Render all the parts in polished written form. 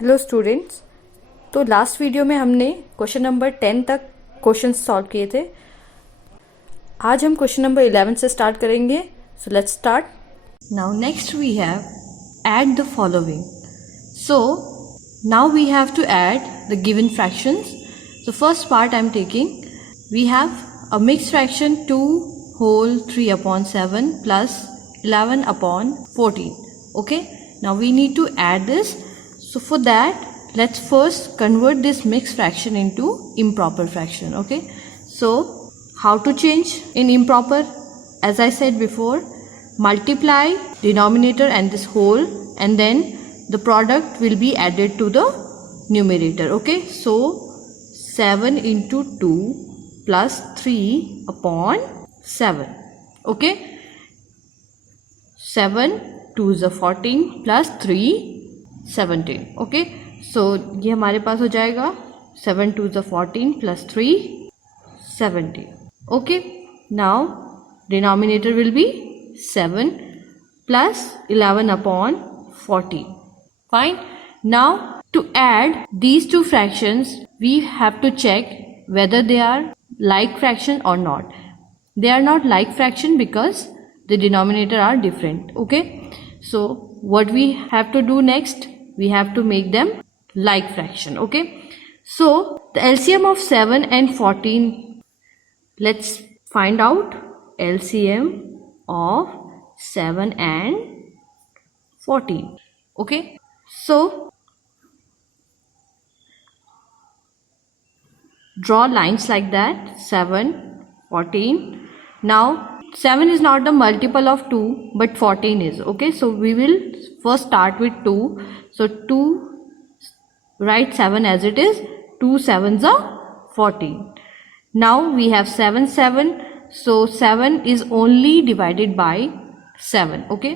Hello students. तो last video में हमने क्वेश्चन नंबर 10 तक क्वेश्चन सॉल्व किए थे। आज हम क्वेश्चन नंबर 11 से स्टार्ट करेंगे। So let's start. Now next we have add the following. So now we have to add the given fractions. So first part I am taking, we have a mixed fraction 2 whole 3/7 plus 11/14. Okay, now we need to add this. So for that, let's first convert this mixed fraction into improper fraction. Okay, so how to change in improper? As I said before, multiply denominator and this whole, and then the product will be added to the numerator. Okay, so 7 into 2 plus 3/7. Okay, 7 2s are 14 plus 3 17. Okay, so ये हमारे पास हो जाएगा 7 2s are 14 plus 3 17. Okay, now denominator will be 7 plus 11/14. Fine. Now to add these two fractions, we have to check whether they are like fraction or not. They are not like fraction because the denominator are different. Okay, so what we have to do next, we have to make them like fraction. Okay, so the LCM of 7 and 14, let's find out LCM of 7 and 14. Okay, so draw lines like that, 7 14. Now 7 is not the multiple of 2 but 14 is. Okay, so we will first start with 2. So 2, write 7 as it is. 2 7s are 14. Now we have 7 7, so 7 is only divided by 7. Okay,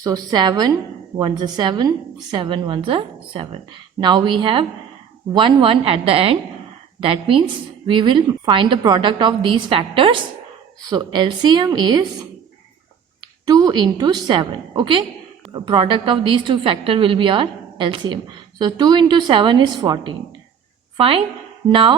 so 7 1s are 7, 7 1s are 7. Now we have 1 1 at the end. That means we will find the product of these factors. So LCM is 2 into 7. Okay, product of these two factors will be our LCM. So 2 into 7 is 14. Fine. Now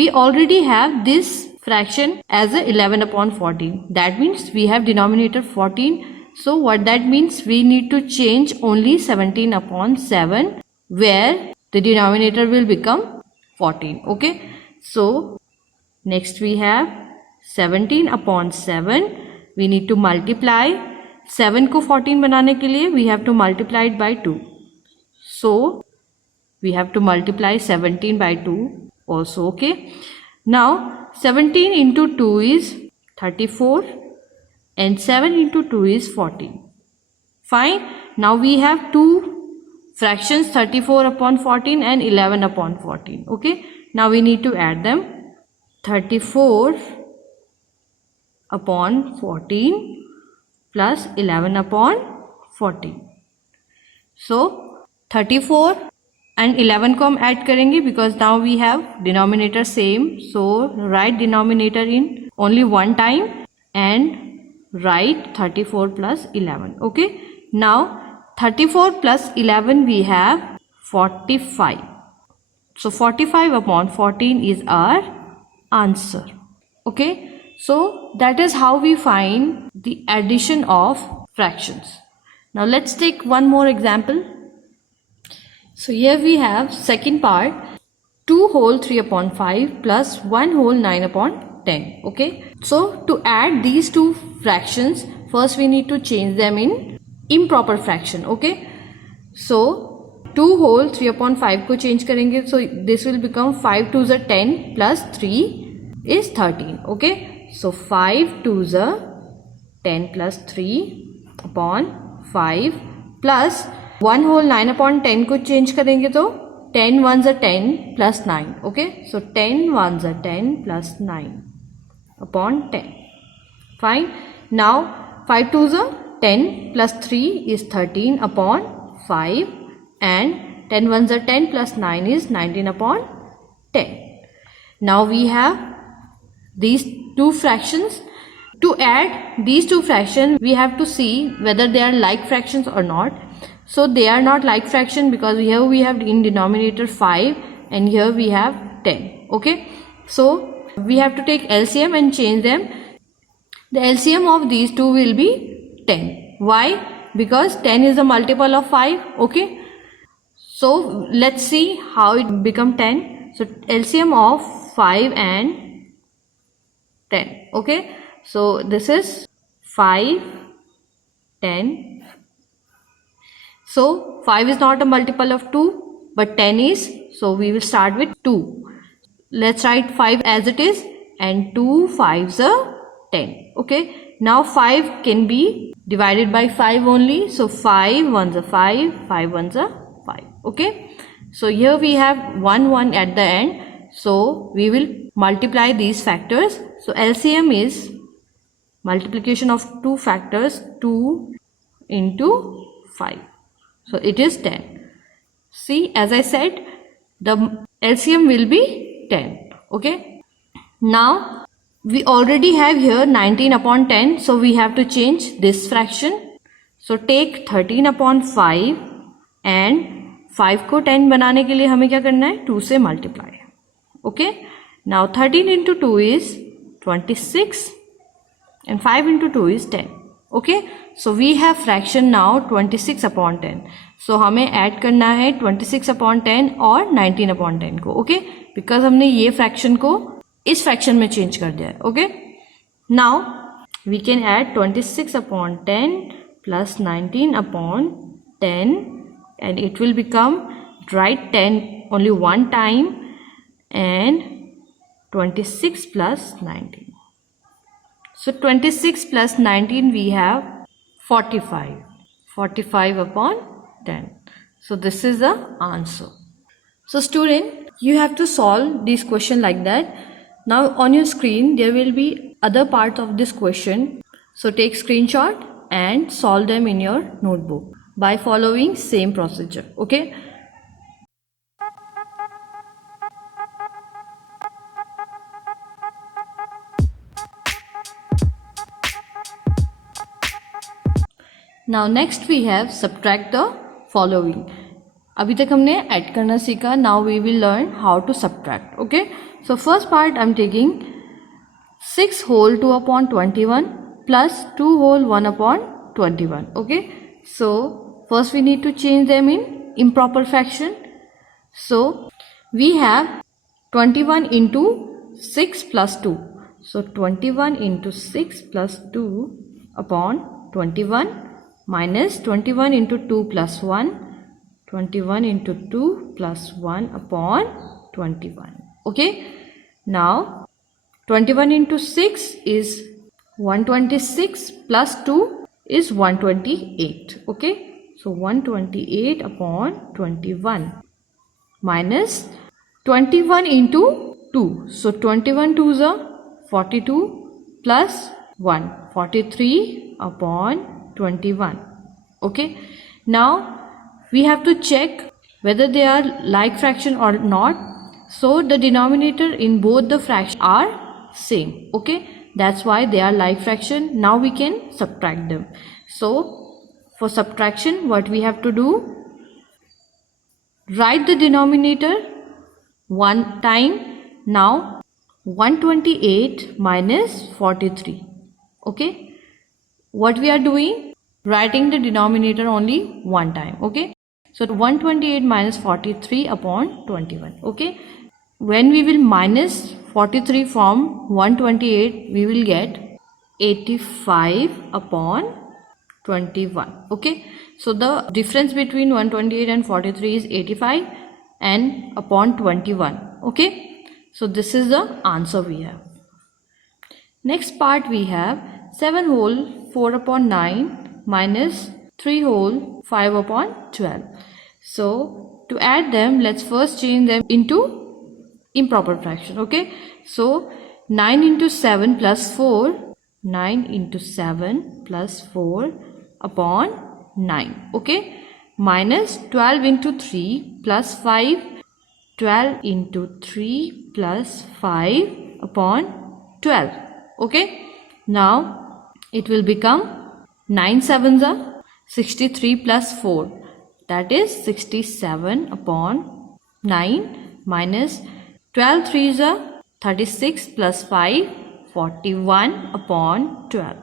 we already have this fraction as a 11/14. That means we have denominator 14. So what that means, we need to change only 17/7, where the denominator will become 14. Okay, so next we have 17/7. We need to multiply 7 को 14 बनाने के लिए we have to multiply it by 2. So we have to multiply 17 by 2 also. Okay, now 17 into 2 is 34 and 7 into 2 is 14. Fine. Now we have two fractions, 34/14 and 11/14. Okay, now we need to add them. 34/14 plus 11/14. So 34 and 11 को हम add करेंगे because now we have denominator same. So write denominator in only one time and write 34 plus 11. Okay, now 34 plus 11 we have 45. So 45/14 is our answer. Okay, so that is how we find the addition of fractions. Now let's take one more example. So here we have second part, 2 whole 3/5 plus 1 whole 9/10. Okay, so to add these two fractions, first we need to change them in improper fraction. Okay, so 2 whole 3/5 को change करेंगे, so this will become 5 2s are 10 plus 3 is 13. Okay, so 5 2s are 10 plus 3/5 plus 1 whole 9/10 को change करेंगे तो 10 1s are 10 plus 9. Okay, so 10 1s are 10 plus 9/10. Fine. Now 5 2s are 10 plus 3 is 13/5 and 10 1s are 10 plus 9 is 19/10. Now we have these two fractions. To add these two fractions, we have to see whether they are like fractions or not. So they are not like fraction because here we have in denominator 5 and here we have 10. Okay, so we have to take LCM and change them. The LCM of these two will be 10. Why? Because 10 is a multiple of 5. Okay, so let's see how it become 10. So LCM of 5 and 10. Okay, so this is 5, 10. So 5 is not a multiple of 2, but 10 is. So we will start with 2. Let's write 5 as it is, and 2 5s are 10. Okay, now 5 can be divided by 5 only. So 5 1s are 5, 5 1s are 5. Okay, so here we have 1 1 at the end. So we will multiply these factors. So LCM is multiplication of two factors, 2 into 5. So it is 10. See, as I said, the LCM will be 10. Okay, now we already have here 19 upon 10, so we have to change this fraction. So take 13 upon 5 and 5 को 10 बनाने के लिए हमें क्या करना है, 2 से multiply. Okay, now 13 into 2 is 26 and 5 into 2 is 10. Okay, so we have fraction now 26 upon 10. So हमें add करना है 26 upon 10 और 19 upon 10 को. Okay, because हमने ये fraction को इस fraction में change कर दिया है. Okay, now we can add 26 upon 10 plus 19 upon 10 and it will become, write 10 only one time and 26 plus 19. So 26 plus 19 we have 45. 45 upon 10. So this is the answer. So student, you have to solve this question like that. Now on your screen there will be other parts of this question. So take screenshot and solve them in your notebook by following same procedure. Okay. Now next we have subtract the following. अभी तक हमने add करना सीखा. Now we will learn how to subtract. Okay. So first part I'm taking 6 whole 2 upon 21 plus 2 whole 1 upon 21. Okay. So first we need to change them in improper fraction. So we have 21 into 6 plus 2. So 21 into 6 plus 2 upon 21 minus 21 into 2 plus 1, 21 into 2 plus 1 upon 21. Okay, now 21 into 6 is 126 plus 2 is 128. Okay, so 128 upon 21 minus 21 into 2. So 21 2s are 42 plus 1, 43 upon 21. Okay, now we have to check whether they are like fraction or not. So the denominator in both the fractions are same. Okay, that's why they are like fraction. Now we can subtract them. So for subtraction, what we have to do, write the denominator one time. Now 128 minus 43. Okay, what we are doing, writing the denominator only one time. Okay, so 128 minus 43 upon 21. Okay, when we will minus 43 from 128, we will get 85 upon 21. Okay, so the difference between 128 and 43 is 85 and upon 21. Okay, so this is the answer we have. Next part we have 7 whole 4 upon 9 minus 3 whole 5 upon 12. So to add them, let's first change them into improper fraction. Okay, so 9 into 7 plus 4, 9 into 7 plus 4 upon 9. Okay, minus 12 into 3 plus 5, 12 into 3 plus 5 upon 12. Okay, now it will become 9 sevens are 63 plus 4. that is 67 upon 9 minus 12 3s are 36 plus 5 41 upon 12.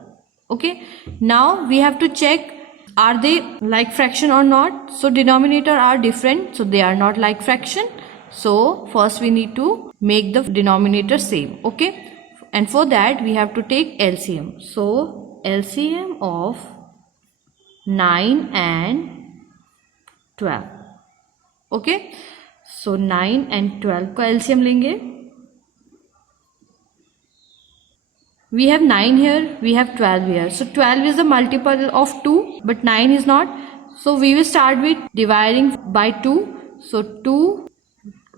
Okay, now we have to check are they like fraction or not. So denominator are different, so they are not like fraction. So first we need to make the denominator same. Okay, and for that we have to take LCM. So LCM of 9 and 12. Okay, so 9 and 12 का LCM लेंगे. We have 9 here, we have 12 here. So 12 is a multiple of 2, but 9 is not. So we will start with dividing by 2. So 2,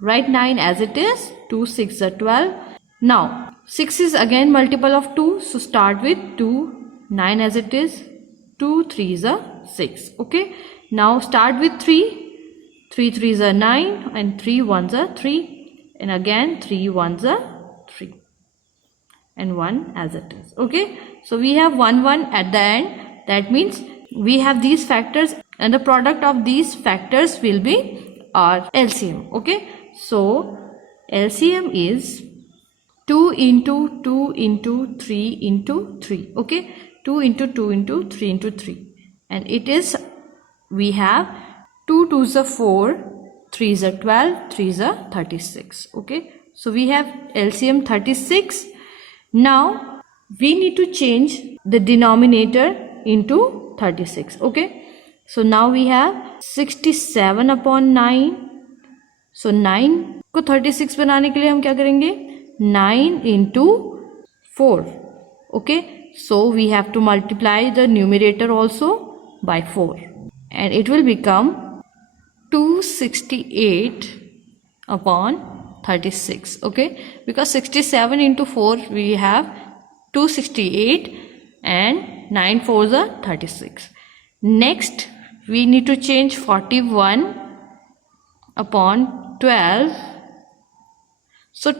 write 9 as it is. 2 6 are 12. Now 6 is again multiple of 2. So start with 2, 9 as it is. 2 3s are 6. Okay. Now start with 3. 3 3s are 9 and 3 1s are 3. And again 3 1s are 3. And 1 as it is. Okay, so we have 1 1 at the end. That means we have these factors and the product of these factors will be our LCM. Okay, so LCM is 2 into 2 into 3 into 3. Okay, 2 into 2 into 3 into 3, and it is, we have 2 2s are 4, 3s are 12, 3s are 36. Okay, so we have LCM 36. Now we need to change the denominator into 36. Okay, so now we have 67 upon 9. So 9 को 36 बनाने के लिए हम क्या करेंगे, 9 into 4. Okay, so we have to multiply the numerator also by 4, and it will become 268 upon 36. Okay, because 67 into 4 we have 268 and 9 4s are 36. Next we need to change 41 upon 12. So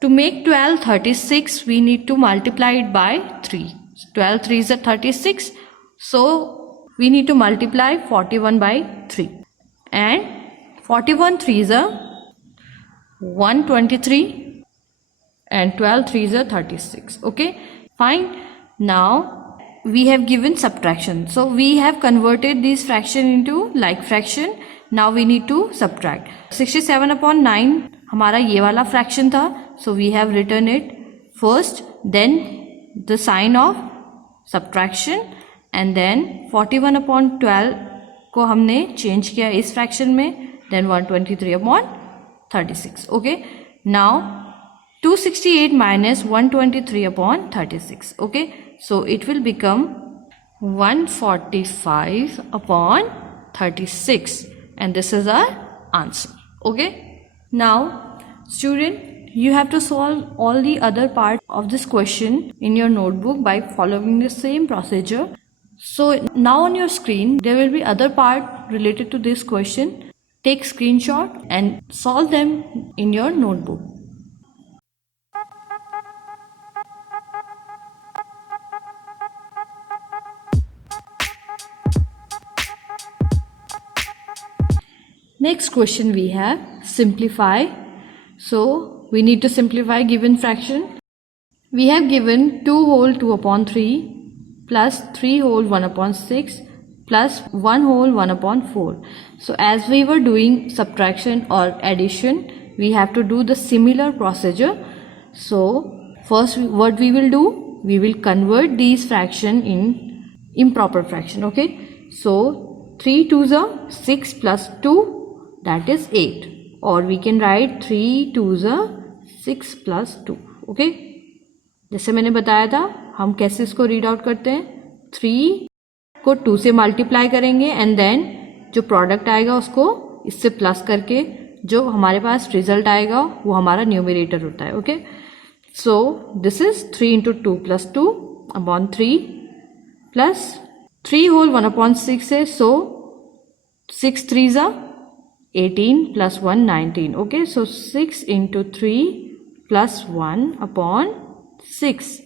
to make 12 36 we need to multiply it by 3. 12 3s are 36, so we need to multiply 41 by 3, and 41 3s are 123 and 12 3s are 36. Okay, fine. Now we have given subtraction, so we have converted this fraction into like fraction. Now we need to subtract. 67 upon 9 हमारा ये वाला fraction था, so we have written it first, then the sign of subtraction, and then 41 upon 12 को हमने change किया इस fraction में, then 123 upon 36. Okay, now 268 minus 123 upon 36. Okay, so it will become 145 upon 36, and this is our answer. Okay, now student, you have to solve all the other part of this question in your notebook by following the same procedure. So now on your screen there will be other part related to this question. Take screenshot and solve them in your notebook. Next question we have simplify. So we need to simplify given fraction. We have given 2 whole 2 upon 3 plus 3 whole 1 upon 6 plus 1 whole 1 upon 4. So as we were doing subtraction or addition, we have to do the similar procedure. So first what we will do, we will convert these fraction in improper fraction. Okay, so 3 2s are 6 plus 2, that is 8, or we can write 3 2s are 6 plus 2. Okay, जैसे मैंने बताया था हम कैसे इसको read out करते हैं, 3 को 2 से मल्टीप्लाई करेंगे एंड देन जो प्रोडक्ट आएगा उसको इससे प्लस करके जो हमारे पास रिजल्ट आएगा वो हमारा न्यूमरेटर होता है. Okay, so this is 3 into 2 plus 2 upon 3 plus 3 whole 1 upon 6 है, सो 6 3s are 18 plus 1 19. Okay, so 6 into 3 plus 1 upon 6.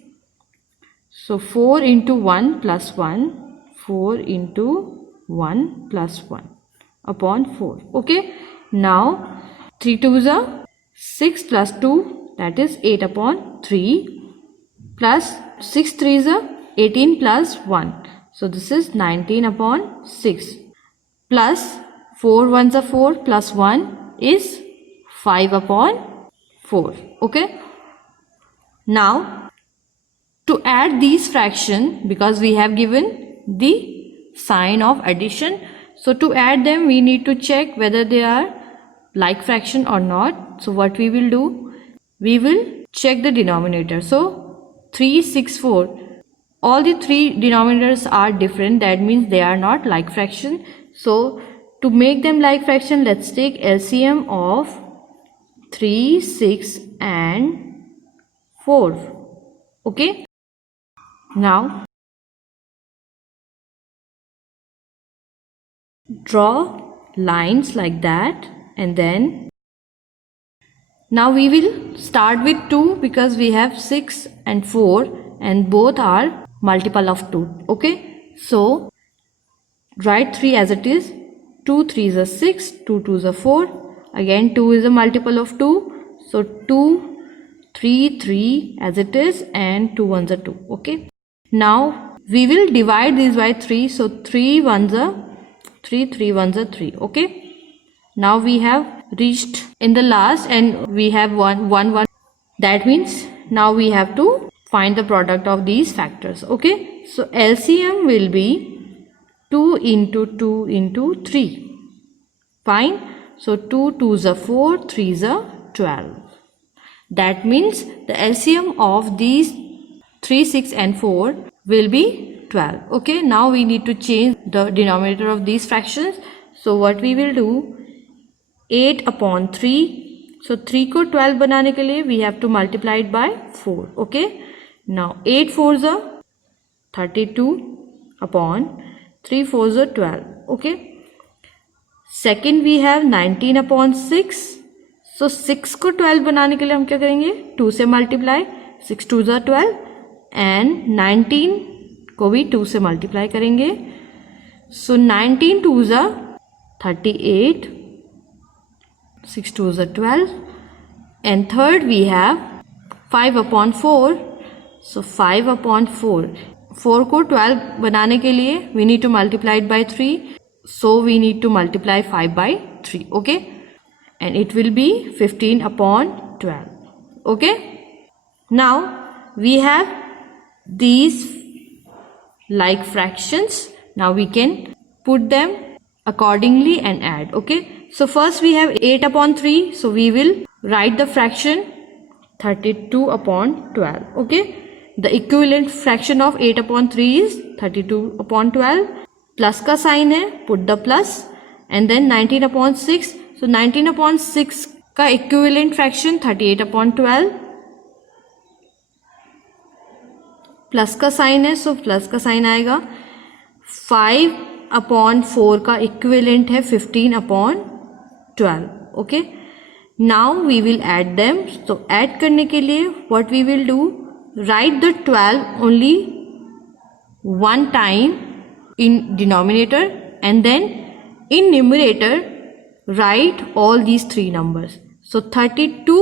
So 4 into 1 plus 1, 4 into 1 plus 1 upon 4. Okay, now 3 2s are 6 plus 2, that is 8 upon 3, plus 6 3s are 18 plus 1. So this is 19 upon 6, plus 4 1s are 4 plus 1 is 5 upon 4. Okay, now to add these fraction, because we have given the sign of addition, so to add them we need to check whether they are like fraction or not. So what we will do, we will check the denominator. So 3 6 4, all the three denominators are different, that means they are not like fraction. So to make them like fraction, let's take LCM of 3 6 and 4. Okay, now draw lines like that, and then now we will start with 2 because we have 6 and 4 and both are multiple of 2. Okay, so write 3 as it is. 2 3s are 6, 2 2s are 4, again 2 is a multiple of 2, so 2 3 3 as it is, and 2 1s are 2. Okay, now we will divide these by 3, so 3 1s are 3, 3 1s are 3. Okay, now we have reached in the last and we have 1 1 1, that means now we have to find the product of these factors. Okay, so LCM will be 2 into 2 into 3. Fine, so 2 2s are 4, 3s are 12. That means the LCM of these 3 6 and 4 will be 12. Okay, now we need to change the denominator of these fractions. So what we will do, 8 upon 3, so 3 को 12 बनाने के लिए we have to multiply it by 4. Okay, now 8 4s are 32 upon 3 4s are 12. Okay, second we have 19 upon 6, so 6 को 12 बनाने के लिए हम क्या करेंगे, 2 से मल्टीप्लाई, 6 2s are 12 and 19 को भी 2 से मल्टीप्लाई करेंगे, so 19 2s are 38, 6 2s are 12, and third we have 5 upon 4, so 5 upon 4, 4 को 12 बनाने के लिए we need to multiply it by 3, so we need to multiply 5 by 3. Okay, and it will be 15 upon 12. Okay, now we have these like fractions, now we can put them accordingly and add. Okay, so first we have 8 upon 3, so we will write the fraction 32 upon 12. Okay, the equivalent fraction of 8 upon 3 is 32 upon 12. Plus का sign है, put the plus, and then 19 upon 6, so 19 upon 6 का equivalent fraction 38 upon 12, plus का sign है, so plus का sign आएगा, 5 upon 4 का equivalent है 15 upon 12. Okay, now we will add them. तो ऐड करने के लिए what we will do, write the 12 only one time in denominator and then in numerator write all these three numbers. So 32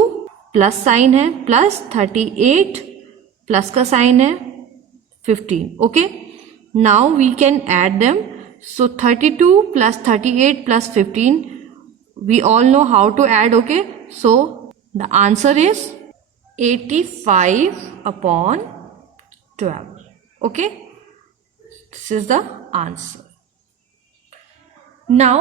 plus sign है, plus 38 plus का sign है 15. Okay, now we can add them. So 32 plus 38 plus 15, we all know how to add. Okay, so the answer is 85 upon 12. Okay, this is the answer. Now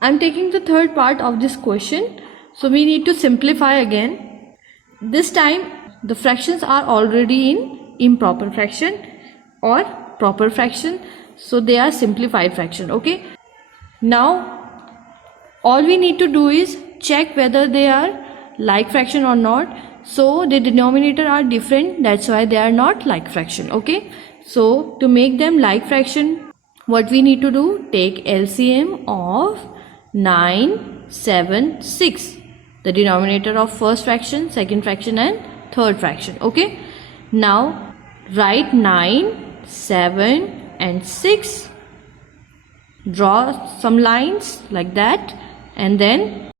I'm taking the third part of this question, so we need to simplify again. This time the fractions are already in improper fraction or proper fraction, so they are simplified fraction. Okay, now all we need to do is check whether they are like fraction or not. So the denominator are different, that's why they are not like fraction. Okay, so to make them like fraction, what we need to do, take LCM of 9 7 6, the denominator of first fraction, second fraction and third fraction. Okay, now write 9 7 and 6 draw some lines like that, and then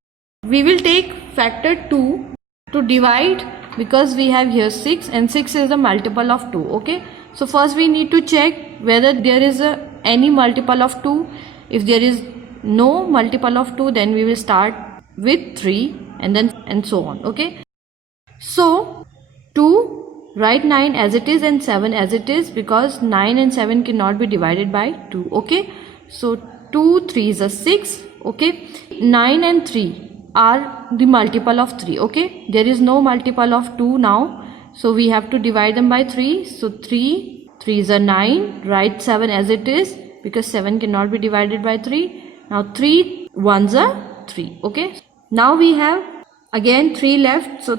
we will take factor 2 to divide, because we have here 6 and 6 is the multiple of 2. Okay, so first we need to check whether there is any multiple of 2. If there is no multiple of 2, then we will start with 3 and so on. Okay, so 2, write 9 as it is and 7 as it is, because 9 and 7 cannot be divided by 2. Okay, so 2 3s are 6. Okay, 9 and 3 are the multiple of 3. Okay, there is no multiple of 2 now, so we have to divide them by 3. So 3 3s are 9, write 7 as it is, because 7 cannot be divided by 3. Now 3 1s are 3. Okay, now we have again 3 left, so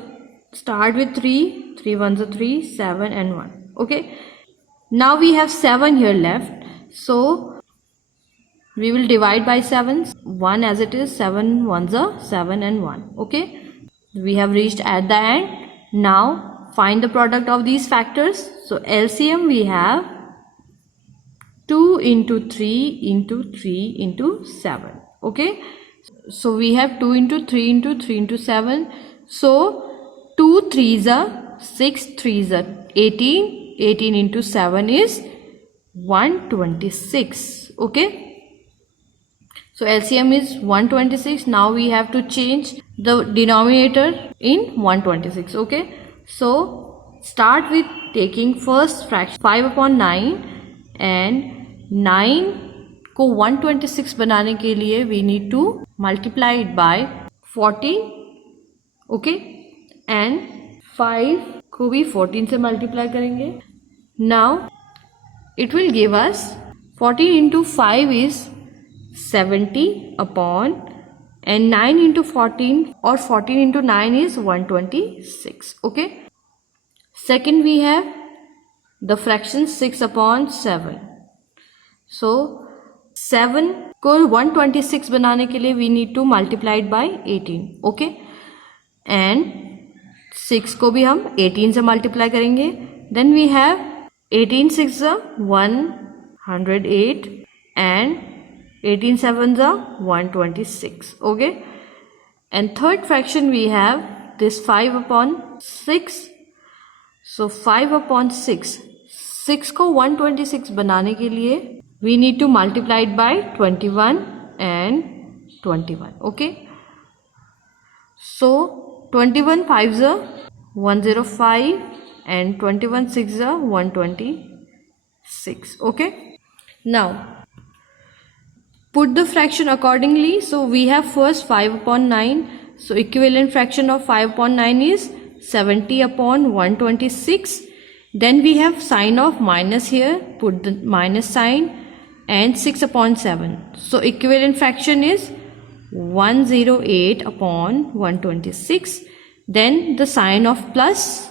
start with 3, 3 1s are 3, 7 and 1. Okay, now we have 7 here left, so we will divide by 7, 1 as it is, 7 1s are 7 and 1. Okay, we have reached at the end. Now find the product of these factors. So LCM we have 2 into 3 into 3 into 7. Okay, so we have 2 into 3 into 3 into 7. So 2 3s are 6, 3s are 18. 18 into 7 is 126. Okay, so LCM is 126. Now we have to change the denominator in 126. Okay, so start with taking first fraction 5 upon 9, and 9 को 126 बनाने के लिए we need to multiply it by 14. Okay, and 5 को भी 14 से multiply करेंगे. Now it will give us 14 into 5 is 70 upon, and 9 into 14 or 14 into 9 is 126. Okay, second we have the fraction 6 upon 7. So 7 को 126 बनाने के लिए we need to multiply it by 18. Okay, and 6 को भी हम 18 से multiply करेंगे. Then we have 18 6 108 and 18 7s are 126. Okay, and third fraction we have this 5 upon 6. So 5 upon 6, 6 को 126 बनाने के लिए we need to multiply it by 21 and 21. Okay, so 21 5s are 105 and 21 6s are 126. Okay, now put the fraction accordingly. So we have first 5 upon 9. So equivalent fraction of 5 upon 9 is 70 upon 126. Then we have sign of minus here. Put the minus sign, and 6 upon 7. So equivalent fraction is 108 upon 126. Then the sign of plus,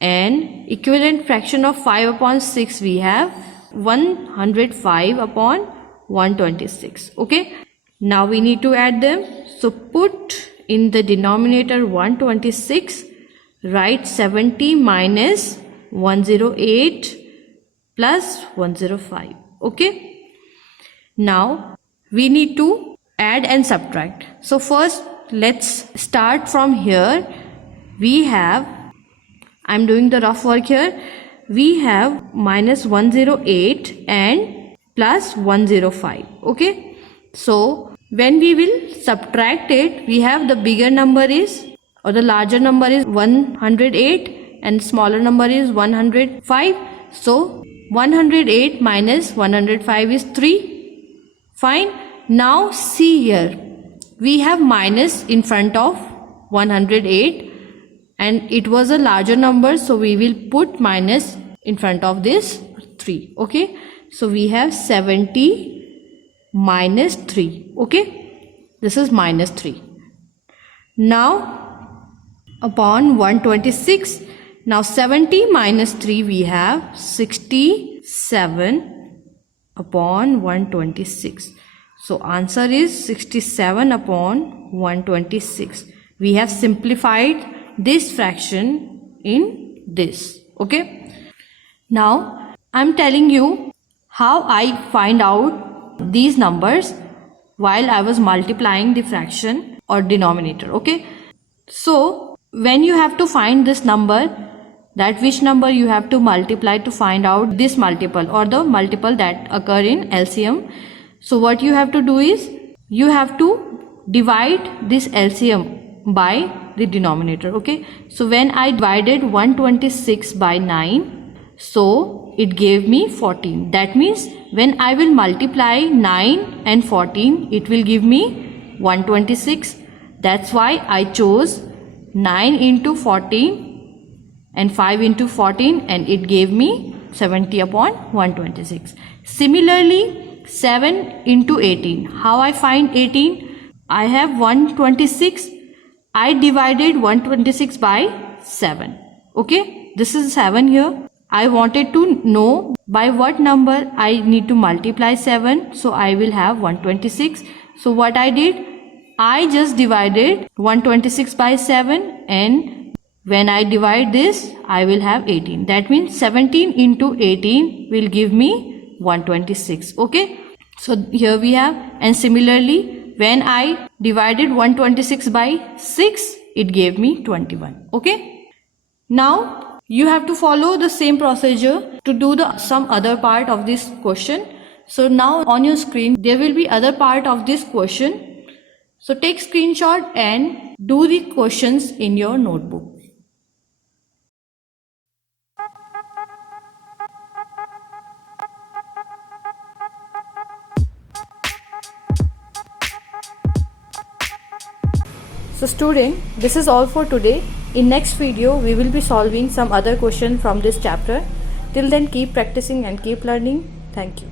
and equivalent fraction of 5 upon 6 we have 105 upon 126. Okay, now we need to add them. So put in the denominator 126, write 70 minus 108 plus 105. Okay, now we need to add and subtract. So first let's start from here. We have, I'm doing the rough work here, we have minus 108 and plus 105. Okay, so when we will subtract it, we have the bigger number is, or the larger number is 108 and smaller number is 105. So 108 minus 105 is 3. Fine. Now see here, we have minus in front of 108 and it was a larger number, so we will put minus in front of this 3. Okay, so we have 70 minus 3. Okay, this is minus 3. Now upon 126, now 70 minus 3 we have 67 upon 126. So answer is 67 upon 126. We have simplified this fraction in this. Okay, now I'm telling you how I find out these numbers while I was multiplying the fraction or denominator. Okay, so when you have to find this number, that which number you have to multiply to find out this multiple or the multiple that occur in LCM. So what you have to do is you have to divide this LCM by the denominator. Okay, so when I divided 126 by 9, so it gave me 14. That means when I will multiply 9 and 14, it will give me 126. That's why I chose 9 into 14 and 5 into 14, and it gave me 70 upon 126. Similarly, 7 into 18. How I find 18? I have 126. I divided 126 by 7. Okay, this is 7 here. I wanted to know by what number I need to multiply 7. So I will have 126. So what I did? I just divided 126 by 7, and when I divide this, I will have 18. That means 17 into 18 will give me 126. Okay, so here we have, and similarly when I divided 126 by 6, it gave me 21. Okay, now you have to follow the same procedure to do some other part of this question. So now on your screen there will be other part of this question. So take screenshot and do the questions in your notebook. So student, this is all for today. In next video, we will be solving some other question from this chapter. Till then, keep practicing and keep learning. Thank you.